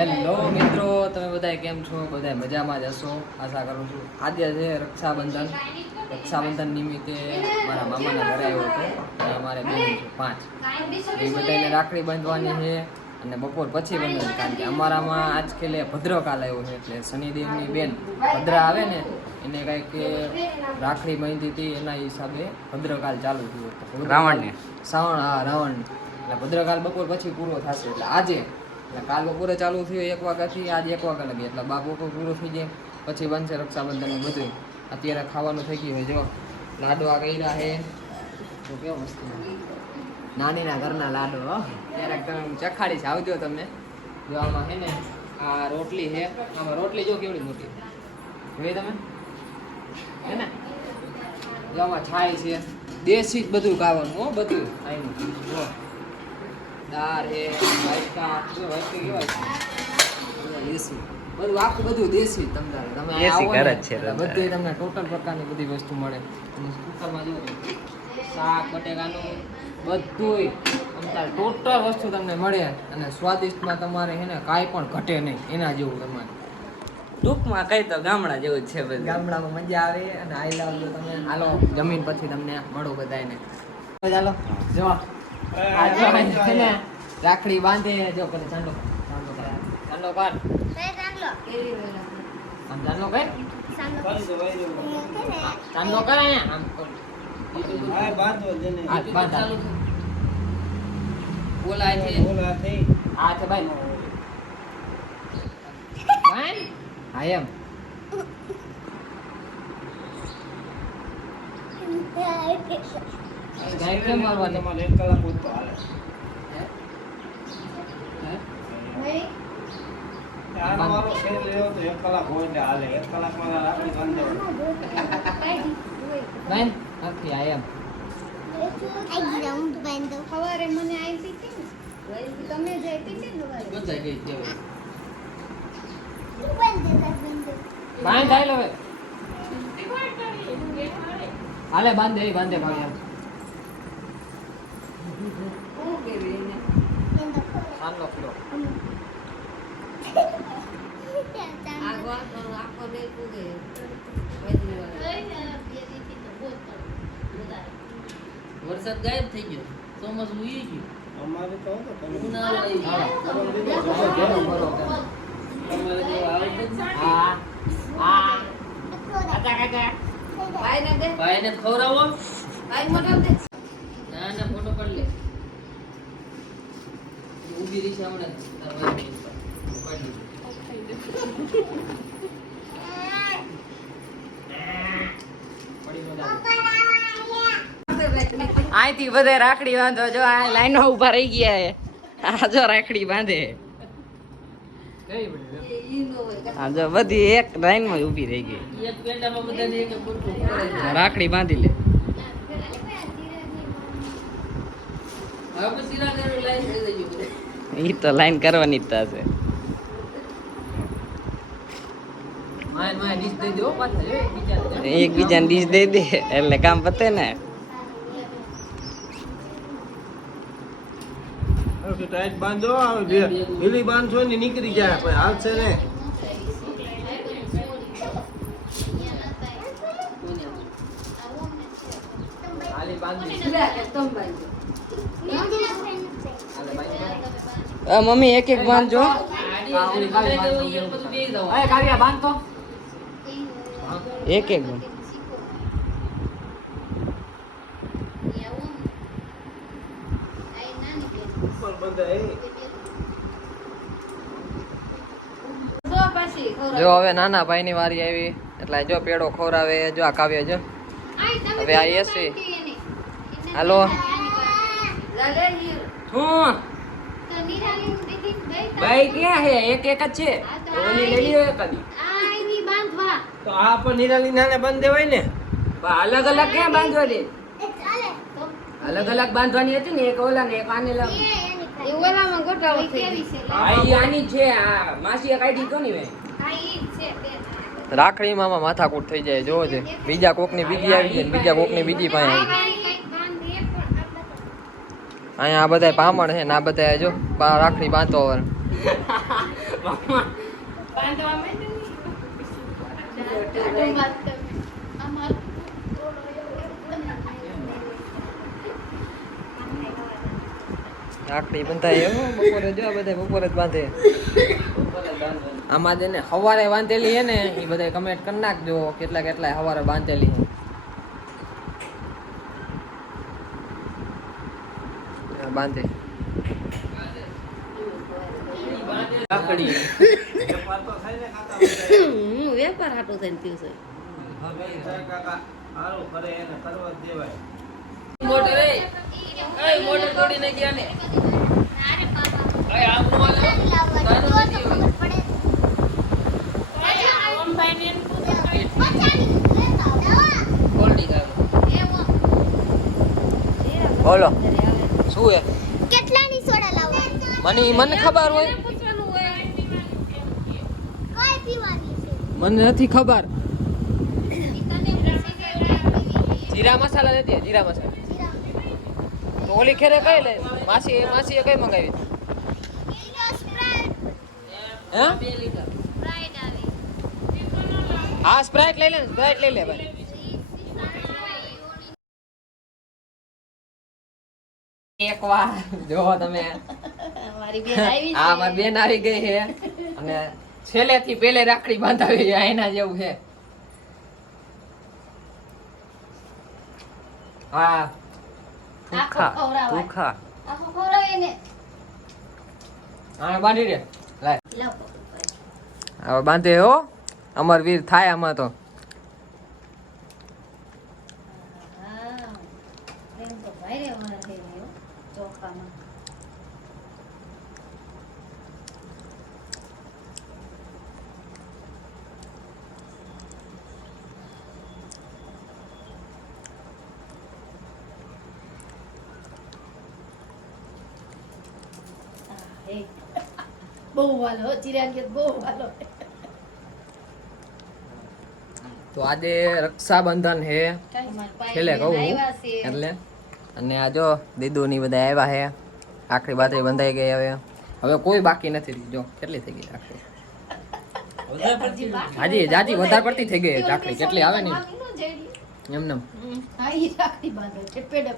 Hello મિત્રો, તમે બધા કેમ છો? બધા મજામાં જ હશો આશા કરું છું. આજે છે રક્ષાબંધન નિમિત્તે મારા મામાના ઘરે આવ્યો હતો અને અમારે બેન છે 5 એ બધાને રાખડી બાંધવાની છે અને બપોર પછી બાંધવાની, કારણ કે અમારામાં આજકાલ ભદ્રકાલ આવ્યો છે એટલે શનિદેવની બેન ભદ્રા આવે ને એને કંઈક રાખડી બાંધી હતી, એના હિસાબે ભદ્રકાલ ચાલુ થયું હતું. રાવણને રાવણને એટલે ભદ્રકાલ બપોર પછી પૂરો થશે એટલે આજે એટલે કાલ બપોરે ચાલુ થયું 1 વાગ્યાથી આજે 1 વાગ્યા લગી, એટલે બપોર પૂરો થઈ જાય પછી બનશે રક્ષાબંધનનું બધું. અત્યારે ખાવાનું થઈ ગયું છે, જો લાડવા કર્યા છે તો કેવો મસ્ત નાનીના ઘરના લાડવા. ક્યારેક તમે ચખાડીશ, આવજો તમે. જો આમાં છે ને આ રોટલી છે, આમાં રોટલી જો કેવડી મોટી જોઈ તમે હે ને. જો આમાં છાય છે, દેશી જ બધું ખાવાનું હો, બધું આનું જો દાળ છે, વાટકા જો વાટકા કેવા છે દેશી, બધું આખું બધું દેશી. તમે દેશી ઘર જ છે, બધી તમને ટોટલ પ્રકારની બધી વસ્તુ મળે. કુકરમાં જો શાક બટેકાનું બધું ટોટલ વસ્તુ તમને મળે અને સ્વાદિષ્ટમાં તમારે છે ને કાંઈ પણ ઘટે નહીં એના જેવું. તમારે ટૂંકમાં કઈ તો ગામડા જેવું જ છે બધું. ગામડામાં મજા આવે અને આઈ લવ જો તમે હાલો જમીન પછી તમને મળો બધાને. ચાલો જો છે ને રાખડી બાંધે જો પેલે ચાંદો ચાંદો કર આમ ચાંદો કર ચાંદો કર આમ બાંધ બોલાય છે આ છે ભાઈ ભાઈ હા એમ ગાય કેમ મારવાની મને 1 કલાક પૂરતો હાલે હે આનો વાળો શેર લેવો તો 1 કલાક હોય એટલે હાલે. 1 કલાક માં રાખડી બાંધે બેન આખી આ એમ એકદમ બંધ ખવારે મને આવી હતી ને તમે જઈ હતી ને ખવારે બચાઈ ગઈ છે બંધ બાંધ આઈ લો હાલે બાંધે ભાઈ એમ ઓકે બેને સાનો કિલો આખો દે કુગે વરસાદ ગાયબ થઈ ગયો, ચોમાસું ઉઈ ગયું. અમારે તો ઉનાળો આવી ગયો. તમારે જેવો આવે જ નથી. હા હા ભાઈને ખવડાવો. ભાઈ મોટો દે ના ફોટો પાડી લે. ઊભી રહી છે હમણાં તાર ભાઈ પાડી લે. અહીંથી બધે રાખડી બાંધો જો આ લાઈનો ઉભા રહી ગયા હે. આ જો રાખડી બાંધે આ જો બધી એક લાઈન માં ઉભી રહી ગઈ. એક પેંડામાં બધાને એક બુરકું પડે. રાખડી બાંધી લે. હવે પછી રાગેરું લાઈન થઈ જઈ બધે. ઈ તો લાઈન કરવાની જ થશે. માય ડીશ દઈ દો પાછા એકબીજાને ડીશ દઈ દે એટલે કામ પતે ને. ટાઈટ બાંધો ઢીલી બાંધશો ને નીકળી જાય પણ હાલશે ને. હાલી બાંધી મમ્મી એક એક બાંધજો. અરે કાવ્યા બાંધ તો એક એક બાંધ. ઉપર બંધાય જો હવે નાના ભાઈ ની વારી આવી એટલે જો પેડો ખવડાવે. જો આ કાવ્ય જો હવે આ એસી હાલો હું ભાઈ ક્યાં હે? એક એક જ છે ઓલી લઈ લ્યો કદી તો આ પણ નિરાલી નાને બંધ દેવાય ને. અલગ અલગ ક્યાં બાંધવાની? અલગ અલગ બાંધવાની હતી ને, એક ઓલા ને એક આને લાવ. ઓલામાં ગોટાળો કેવી છે આ ઈ આની છે, આ માસીએ કાઢી તો ની ભાઈ. આ ઈ છે બે રાખડીમાં માથાકૂટ થઈ જાય. જોવો છે બીજા કોકની બીજી આવી જાય ને બીજા કોકની બીજી પાસે આવી જાય. અહીંયા આ બધા પામણ છે ને આ બધા જો રાખડી બાંધો બાંધવા માંડે ને. રાખડી બંધાય એવો બપોરે જો આ બધા બપોરે જ બાંધે. આમાં જેને સવારે બાંધેલી હે ને એ બધા કમેન્ટ કરી નાખજો કેટલા કેટલા સવારે બાંધેલી છે. આ બાંધે રાખડી વેપાર તો થાય ને કાકા બધા. વેપાર હાટો થઈને થયું છે. હવે જાય કાકા સારું કરે એને કરવા જ દેવાય. મોટર એ મોટર તોડી નાખી આને. એ આમ નો હાલે. ગોલ્ડી થાય. બોલો શું હે કેટલાની સોડા લાવવાની મને ખબર હોય કઈ પીવાની છે મને નથી ખબર. તને જીરા મસાલા લેતી હે, જીરા મસાલા. તો ઓલી ખેરે કઈ લે માસીએ કઈ મંગાવી હે? 2 લીટર. હા સ્પ્રાઇટ લઈ લે ને, સ્પ્રાઇટ લઈ લે ભાઈ. એક વાર જો તમે મારી બેન આવી આ મારી બેન આવી ગઈ છે અને છેલ્લેથી પેલે રાખડી બાંધાવી છે એના જેવું છે. હા તું ખા આખો ખવડાવે ને. હા બાંધી દે લાય. લાવ. હવે બાંધે હો અમરવીર થાય આમાં તો. હા. એમ તો ભાઈ રે મારા થઈ ગયો ચોખામાં. બહુ વાલો ચિરાગ બહુ વાલો. તો આજે રક્ષાબંધન છે છેલ્લે કહું એટલે અને આ જો દીદુ ની બધા આવ્યા છે. આખરી બાતરી બંધાઈ ગઈ હવે. હવે કોઈ બાકી નથી રહી. જો કેટલી થઈ ગઈ રાખડી. વધારે પડતી હાજી જાજી વધારે પડતી થઈ ગઈ રાખડી કેટલી આવે ને એમને હા ઈ રાખડી બાંધો છે પેડે